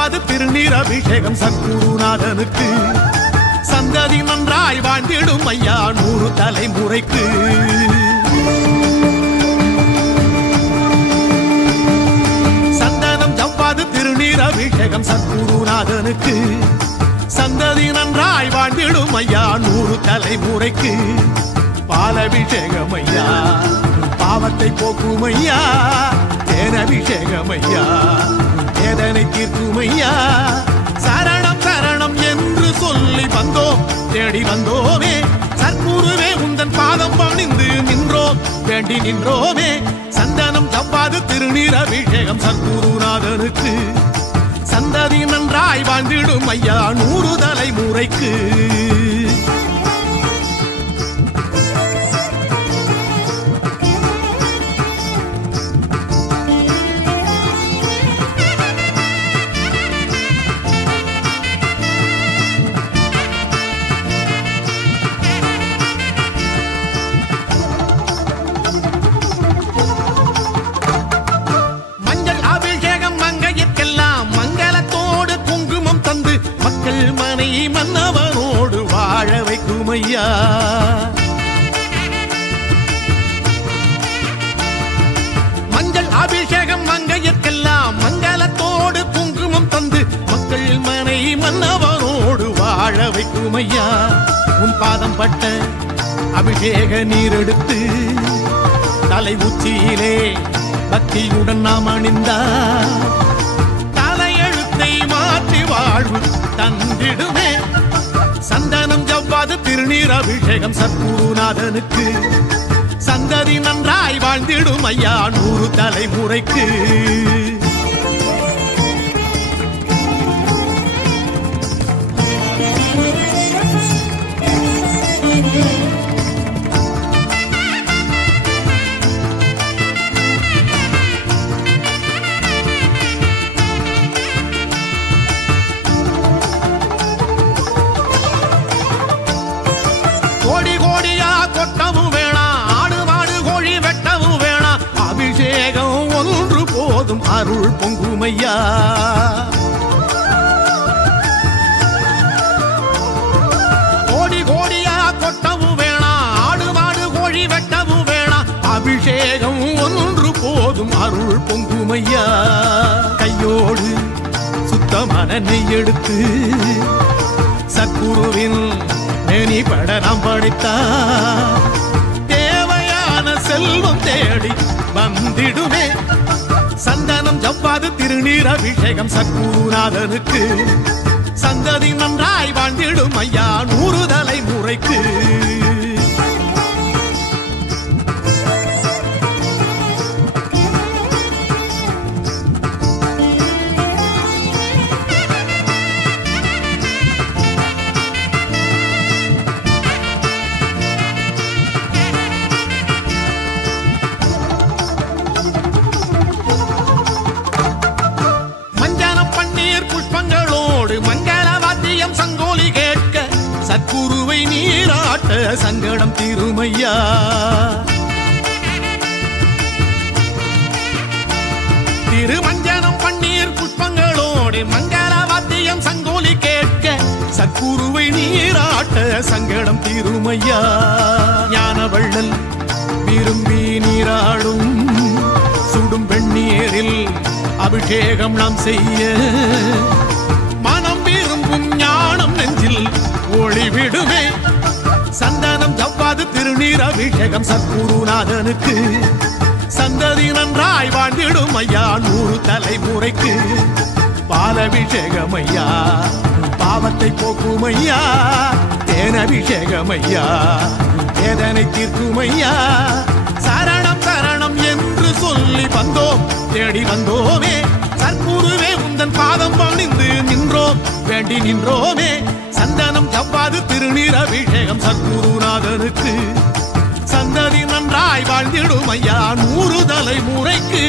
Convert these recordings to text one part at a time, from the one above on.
ஜவ்வாது திருநீர் அபிஷேகம் சத்குருநாதனுக்கு. சந்ததி நன்றாய் வாழ்ந்திடும் ஐயா 100 தலைமுறைக்கு. சந்தனம் ஜவ்வாது திருநீர் அபிஷேகம் சத்குருநாதனுக்கு. சந்ததி நன்றாய் வாழ்ந்திடும் ஐயா 100 தலைமுறைக்கு. பாலபிஷேகம் ஐயா பாவத்தை போக்கும் ஐயா. தேனபிஷேகம் ஐயா வேதனை தீர்க்கும் ஐயா. சரணம் சரணம் என்று சொல்லி வந்தோம் தேடி வந்தோமே. சத்குருவே உந்தன் பாதம் பணிந்து நின்றோம் வேண்டி நின்றோமே. சந்தனம் ஜவ்வாது திருநீர் அபிஷேகம் சத்குருநாதனுக்கு. சந்ததி நன்றாய் வாழ்ந்திடும் ஐயா 100 தலைமுறைக்கு. மன்னவனோடு வாழ வைக்கும் ஐயா. மஞ்சள் அபிஷேகம் மங்கையர்க்கெல்லாம் மங்களத்தோடு குங்குமம் தந்து மக்கள் மனை மன்னவனோடு வாழ வைக்கும் ஐயா. உன் பாதம் பட்ட அபிஷேக நீர் எடுத்து தலை உச்சியிலே பக்தியுடன் நாம் அணிந்தார். தலையெழுத்தை மாற்றி வாழ்வு தந்திடுமே. சந்தனம் ஜவ்வாது திருநீர் அபிஷேகம் சத்குருநாதனுக்கு. சந்ததி நன்றாய் வாழ்ந்திடும் ஐயா 100 தலைமுறைக்கு. அருள் பொங்குமையா. கோடி கோடியா கொட்டவும் வேணா ஆடு மாடு கோழி வெட்டவும் வேணா. அபிஷேகம் ஒன்று போதும் அருள் பொங்குமையா. கையோடு சுத்தமான நெய் எடுத்து சத்குருவின் மேனி பட நாம் படைத்தா. தேவையான செல்வம் தேடி வந்திடுமே. சந்தனம் ஜவ்வாது திருநீர் அபிஷேகம் சத்குருநாதனுக்கு. சந்ததி நன்றாய் வாழ்ந்திடும் ஐயா 100 தலைமுறைக்கு. சத்குருவை நீராட்ட சங்கடம் தீருமையா. திருமஞ்சனம் பன்னீர் புஷ்பங்களோடு மங்கள வாத்தியம் சங்கோலி கேட்க. சத்குருவை நீராட்ட சங்கடம் தீருமையா. ஞான வள்ளல் விரும்பி நீராடும் சுடும் வெண்ணீரில் அபிஷேகம் நாம் செய்ய. மனம் விரும்பும் ஞானம் நெஞ்சில் ஒளிவிடுமே. சந்தனம் ஜவ்வாது திருநீர் அபிஷேகம் சத்குருநாதனுக்கு. சந்ததி நன்றாய் வாழ்ந்திடும் ஐயா 100 தலைமுறைக்கு. பாலபிஷேகம் ஐயா பாவத்தை போக்கும் ஐயா. தேனபிஷேகம் ஐயா வேதனை தீர்க்கும் ஐயா. சரணம் சரணம் என்று சொல்லி வந்தோம் தேடி வந்தோமே. சத்குருவே உந்தன் பாதம் பணிந்து நின்றோம் வேண்டி நின்றோமே. சந்தனம் ஜவ்வாது திருநீர் அபிஷேகம் சத்குருநாதனுக்கு. சந்ததி நன்றாய் வாழ்ந்திடும் ஐயா 100 தலைமுறைக்கு.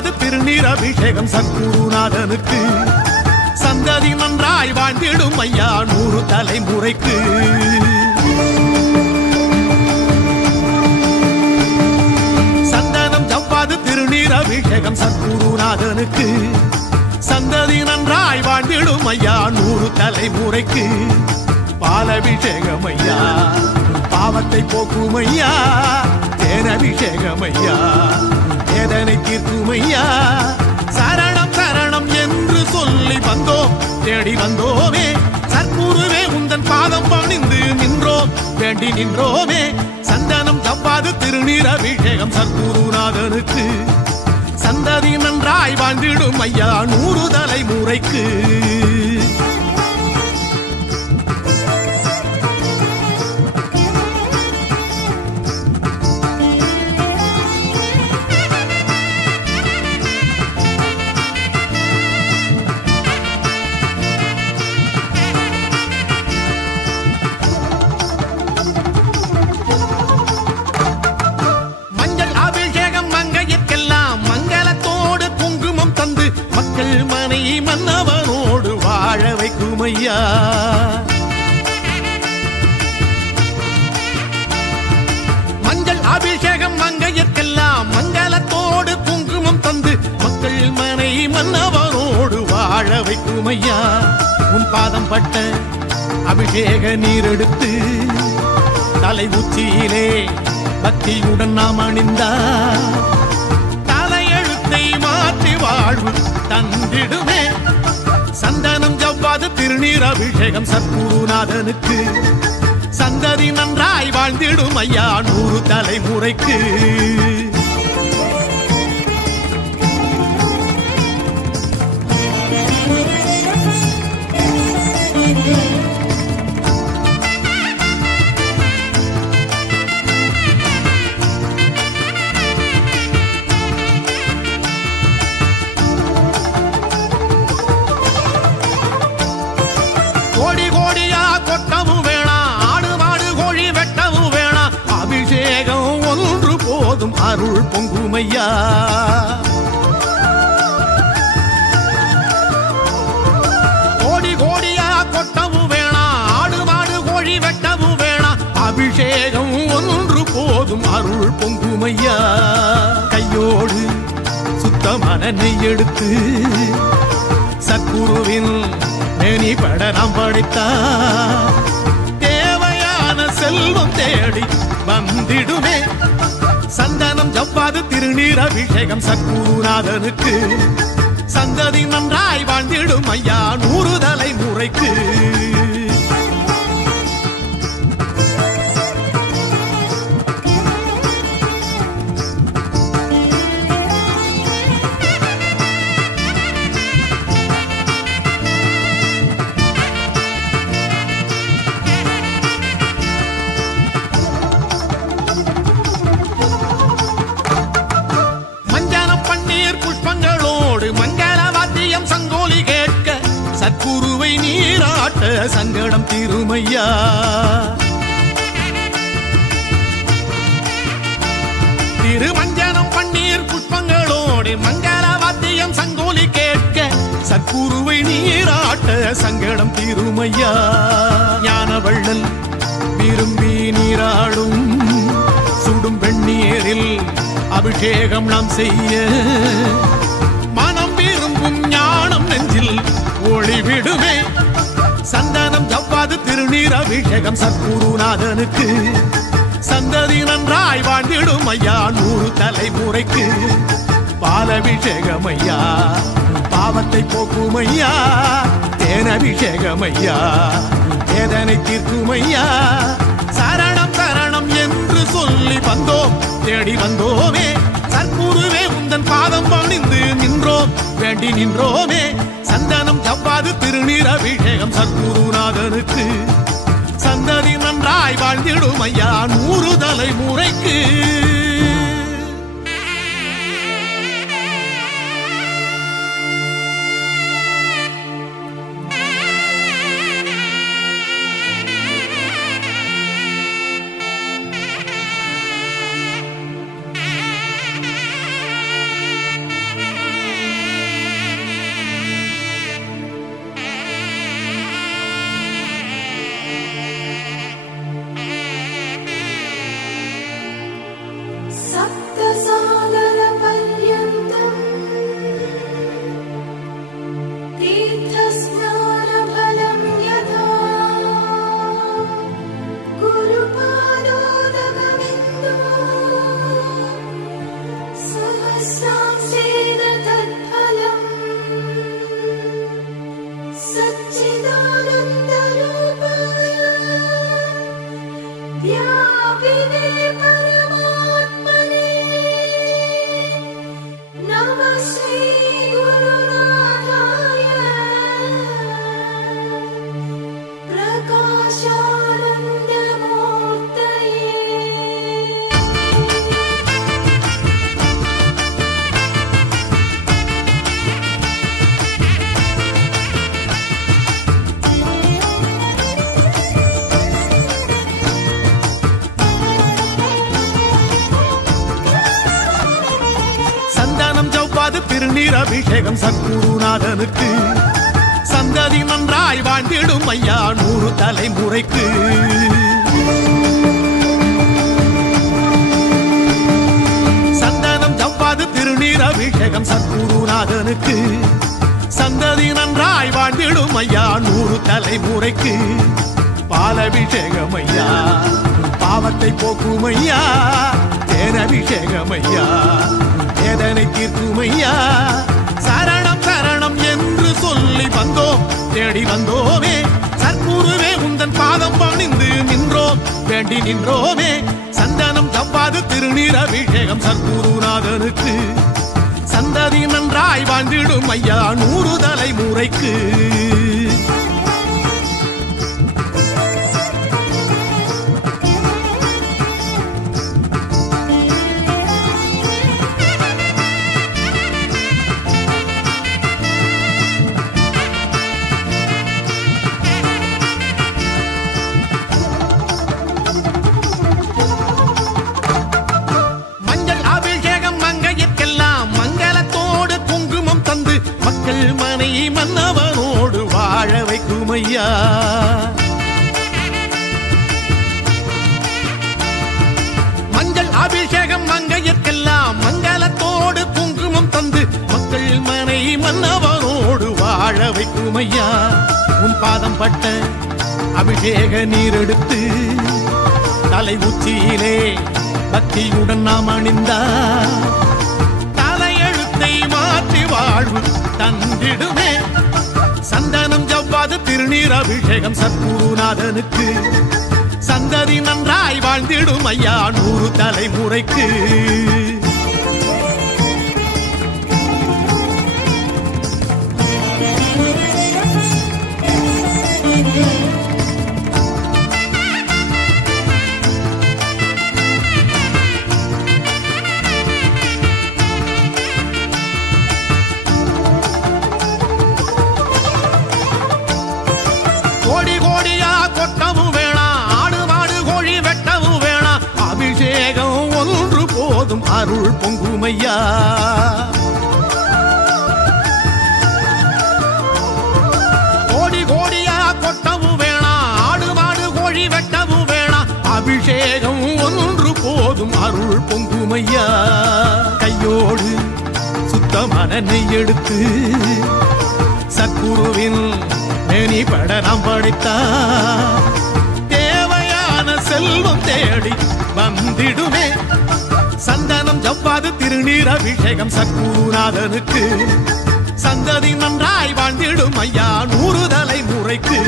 ஜவ்வாது திருநீர் அபிஷேகம் சத்குருநாதனுக்கு சந்ததி நன்றாய் வாழ்ந்திடும் ஐயா 100 தலைமுறைக்கு சந்தனம் ஜவ்வாது திருநீர் அபிஷேகம் சத்குருநாதனுக்கு சந்ததி நன்றாய் வாழ்ந்திடும் ஐயா 100 தலைமுறைக்கு பாலபிஷேகம் ஐயா பாவத்தை போக்கும் ஐயா தேனபிஷேகம் ஐயா வேதனை தீர்க்கும் ஐயா சரணம் சரணம் என்று சொல்லி வந்தோம் தேடி வந்தோமே சத்குருவே உந்தன் பாதம் பணிந்து நின்றோம் வேண்டி நின்றோமே சந்தனம் ஜவ்வாது திருநீர் அபிஷேகம் சத்குருநாதனுக்கு சந்ததி நன்றாய் வாழ்ந்திடும் ஐயா 100 தலைமுறைக்கு மன்னவனோடு வாழ வைக்கும் ஐயா மஞ்சள் அபிஷேகம் மங்கையர்க்கெல்லாம் மங்களத்தோடு குங்குமம் தந்து மக்கள் மனை மன்னவனோடு வாழ வைக்கும் ஐயா உன் பாதம் பட்ட அபிஷேக நீர் எடுத்து தலை உச்சியிலே பக்தியுடன் நாம் அணிந்தார் தலையெழுத்தை மாற்றி வாழ்வு தந்திடுமே சந்தனம் ஜவ்வாது திருநீர் அபிஷேகம் சத்குருநாதனுக்கு சந்ததி நன்றாய் வாழ்ந்திடும் ஐயா 100 தலைமுறைக்கு அருள் பொங்குமையா கோடி கோடியா கொட்டவும் வேணா ஆடு மாடு கோழி வெட்டவும் வேணா அபிஷேகம் ஒன்று போதும் அருள் பொங்குமையா கையோடு சுத்தமான நெய் எடுத்து சத்குருவின் மேனி பட நாம் படைத்தா தேவையான செல்வம் தேடி வந்திடுமே சந்தனம் ஜவ்வாது திருநீர் அபிஷேகம் சத்குருநாதனுக்கு சந்ததி நன்றாய் வாழ்ந்திடும் ஐயா 100 தலைமுறைக்கு சத்குருவை நீராட்ட சங்கடம் தீருமையா திருமஞ்சனம் பன்னீர் புஷ்பங்களோடு மங்கள வாத்தியம் சங்கோலி கேட்க சத்குருவை நீராட்ட சங்கடம் தீருமையா ஞான வள்ளல் விரும்பி நீராடும் சுடும் வெந்நீரில் அபிஷேகம் நாம் செய்ய மனம் விரும்பும் ஞானம் நெஞ்சில் ஒளிவிடுமே சந்தனம் ஜவ்வாது திருநீர் அபிஷேகம் சத்குருநாதனுக்கு சந்ததி நன்றாய் வாழ்ந்திடும் ஐயா 100 தலைமுறைக்கு பாலபிஷேகம் ஐயா பாவத்தை போக்கும் ஐயா தேனபிஷேகம் ஐயா வேதனை தீர்க்கும் ஐயா சரணம் சரணம் என்று சொல்லி வந்தோம் தேடி வந்தோமே சத்குருவே உந்தன் பாதம் பணிந்து நின்றோம் வேண்டி நின்றோமே சந்தனம் ஜவ்வாது திருநீர் அபிஷேகம் சத்குருநாதனுக்கு சந்ததி நன்றாய் வாழ்ந்திடும் ஐயா 100 தலைமுறைக்கு ஜவ்வாது திருநீர் அபிஷேகம் சத்குருநாதனுக்கு சந்ததி நன்றாய் வாழ்ந்திடும் ஐயா 100 தலைமுறைக்கு. சந்தனம் ஜவ்வாது திருநீர் அபிஷேகம் சத்குருநாதனுக்கு சந்ததி நன்றாய் வாழ்ந்திடும் ஐயா 100 தலைமுறைக்கு. பாலபிஷேகம் ஐயா பாவத்தை போக்கும் ஐயா, தேனபிஷேகம் ஐயா வேதனை தீர்க்கும் ஐயா. சரணம் சரணம் என்று சொல்லி வந்தோம், தேடி வந்தோமே சத்குருவே உந்தன் பாதம் பணிந்து நின்றோம், வேண்டி நின்றோமே. சந்தனம் ஜவ்வாது திருநீர் அபிஷேகம் சத்குருநாதனுக்கு சந்ததி நன்றாய் வாழ்ந்திடும் ஐயா 100 தலைமுறைக்கு. மன்னவனோடு வாழ வைக்கும் ஐயா. மஞ்சள் அபிஷேகம் மங்கையர்க்கெல்லாம் மங்களத்தோடு குங்குமம் தந்து மக்கள் மனை மன்னவனோடு வாழ வைக்கும் ஐயா. உன் பாதம் பட்ட அபிஷேக நீர் எடுத்து தலை உச்சியிலே பக்தியுடன் நாம் அணிந்தார் தலையெழுத்தை மாற்றி வாழ்வு தந்திடுமே. சந்தனம் ஜவ்வாது திருநீர் அபிஷேகம் சத்குருநாதனுக்கு சந்ததி நன்றாய் வாழ்ந்திடும் ஐயா 100 தலைமுறைக்கு. கோடி கோடியா கொட்டவும் வேணாம், ஆடு மாடு கோழி வெட்டவும் வேணாம், அபிஷேகம் ஒன்று போதும் அருள் பொங்கும் ஐயா. கோடி கோடியா கொட்டவும் வேணாம், ஆடு மாடு கோழி வெட்டவும் வேணாம், அபிஷேகம் ஒன்று போதும் அருள் பொங்கும் ஐயா. கையோடு சுத்தமான நெய் எடுத்து சத்குருவின் மேனி பட நாம் படைத்தா தேவையான செல்வம் தேடி வந்திடுமே. சந்தனம் ஜவ்வாது திருநீர் அபிஷேகம் சத்குருநாதனுக்கு சந்ததி நன்றாய் வாழ்ந்திடும் ஐயா 100 தலைமுறைக்கு.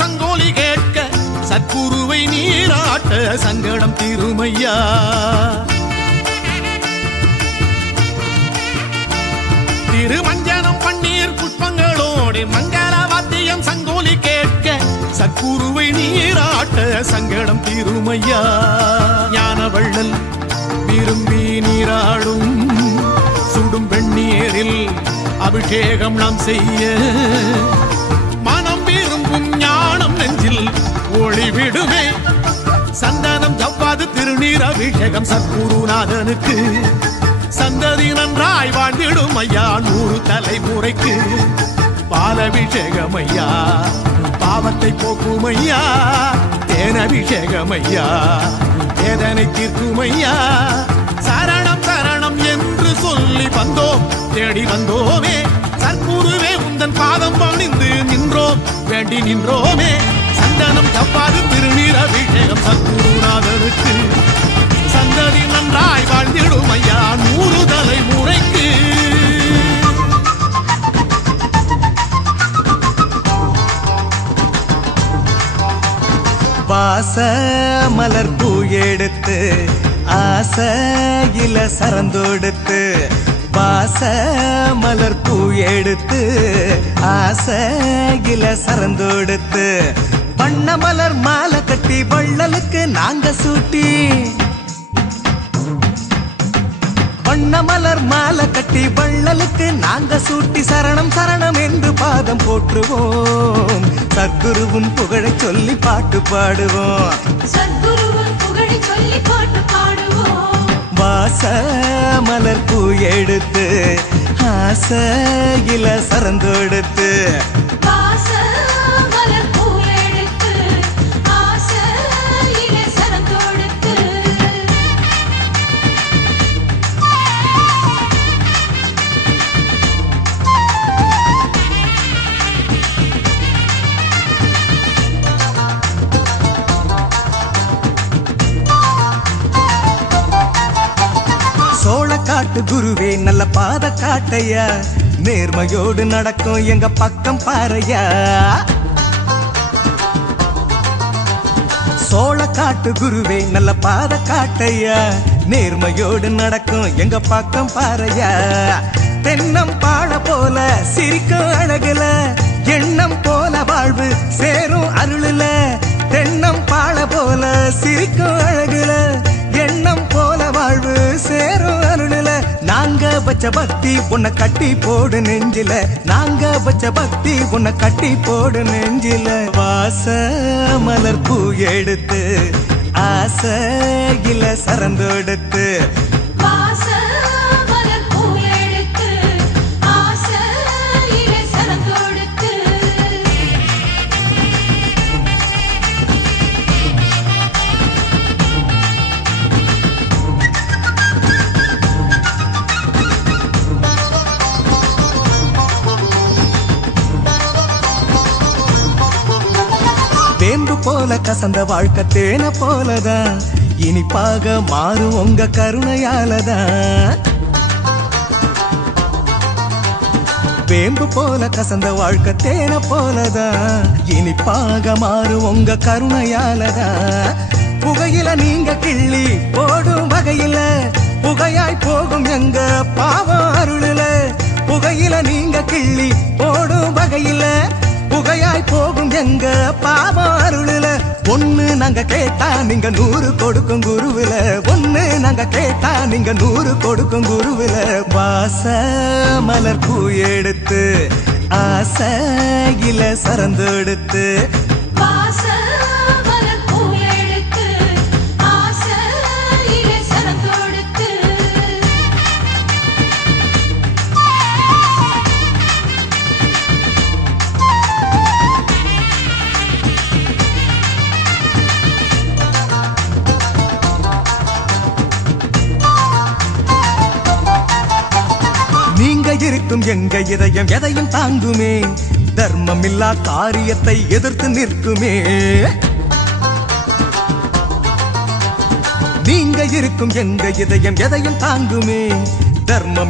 சங்கோலி கேட்க சத்குருவை நீராட்ட சங்கடம் தீருமையா. திருமஞ்சனம் பன்னீர் புஷ்பங்களோடு மங்கள வாத்தியம் சங்கோலி கேட்க சத்குருவை நீராட்ட சங்கடம் தீருமையா. ஞானவள்ளல் விரும்பி நீராடும் சுடும் வெண்ணீரில் அபிஷேகம் நாம் செய்ய மனம் விரும்பும் ஞானம் நெஞ்சில் ஒளிவிடுமே. சந்தனம் ஜவ்வாது திருநீர் அபிஷேகம் சத்குருநாதனுக்கு சந்ததி நன்றாய் வாழ்ந்திடும் ஐயா 100 தலைமுறைக்கு. பாலபிஷேகம் ஐயா பாவத்தை போக்கும் ஐயா, தேனபிஷேகம் ஐயா வேதனை தீர்க்கும் ஐயா. சரணம் சரணம் என்று சொல்லி வந்தோம், தேடி வந்தோமே சத்குருவே உந்தன் பாதம் பணிந்து நின்றோம், வேண்டி நின்றோமே. சந்தனம் ஜவ்வாது திருநீர் அபிஷேகம் சத்குருநாதனுக்கு சந்ததி நன்றாய் வாழ்ந்திடும் ஐயா 100 தலைமுறைக்கு. வாச மலர் பூ எடுத்து ஆசையில சரந்தொடுத்து வாச மலர் பூ எடுத்து ஆசையில சரந்தோடுத்து வண்ண மலர் மாலை கட்டி வள்ளலுக்கு நாங்க சூட்டி வண்ண மலர் மாலை கட்டி வள்ளலுக்கு நாங்க சூட்டி சரணம் சரணம் என்று பாதம் போற்றுவோம் சத்குருவின் புகழை சொல்லி பாட்டு பாடுவோம் சத்குருவின் புகழை சொல்லி பாட்டு பாடுவோம் வாச மலர் பூ எடுத்து ஆசையில சரந்தோடுத்து வாச மலர் பூ எடுத்து ஆசையிலே சரந்தோடுத்து சோழ காட்டு குருவே நல்ல பாத காட்டையா நேர்மையோடு நடக்கும் எங்க பக்கம் பாறையா சோழ காட்டு குருவே நல்ல பாத காட்டையா நேர்மையோடு நடக்கும் எங்க பக்கம் பாறையா தென்னம் பாழ போல சிரிக்கும் அழகுல எண்ணம் போல வாழ்வு சேரும் அருளுல தென்னம் பாழ போல சிரிக்கும் அழகுல எண்ணம் போல வாழ்வு சேரும் அருளுல நாங்க வச்ச பக்தி உன்னை கட்டி போடு நெஞ்சில நாங்க வச்ச பக்தி உன்னை கட்டி போடு நெஞ்சில வாச மலர் பூ எடுத்து ஆசையில சரந்தோடுத்து வாச மலர் பூ எடுத்து ஆசையிலே சரந்தோடுத்து வேம்பு போல கசந்த வாழ்க்கை தேன போலதான் இனிப்பாக மாறும் உங்க கருணையாலதான் வேம்பு போல கசந்த வாழ்க்கை தேன போலதான் இனிப்பாக மாறும் உங்க கருணையாலதான் புகையில நீங்க கிள்ளி போடும் வகையில புகையாய் போகும் எங்க பாவம் அருளுல புகையில நீங்க கிள்ளி போடும் வகையில புகையாய் போகும் எங்க பாவம் அருளுல ஒண்ணு நாங்க கேட்டா நீங்க 100 கொடுக்கும் குருவில ஒண்ணு நாங்க கேட்டா நீங்க 100 கொடுக்கும் குருவில வாச மலர் பூ எடுத்து ஆசையில சரந்தோடுத்து வாச மலர் பூ எடுத்து ஆசையிலே சரந்தோடுத்து நீங்க இருக்கும் எங்க இதயம் எதையும் தாங்குமே தர்மம் இல்லா காரியத்தை எதிர்த்து நிற்குமே நீங்க இருக்கும் எங்க இதயம் எதையும் தாங்குமே தர்மம்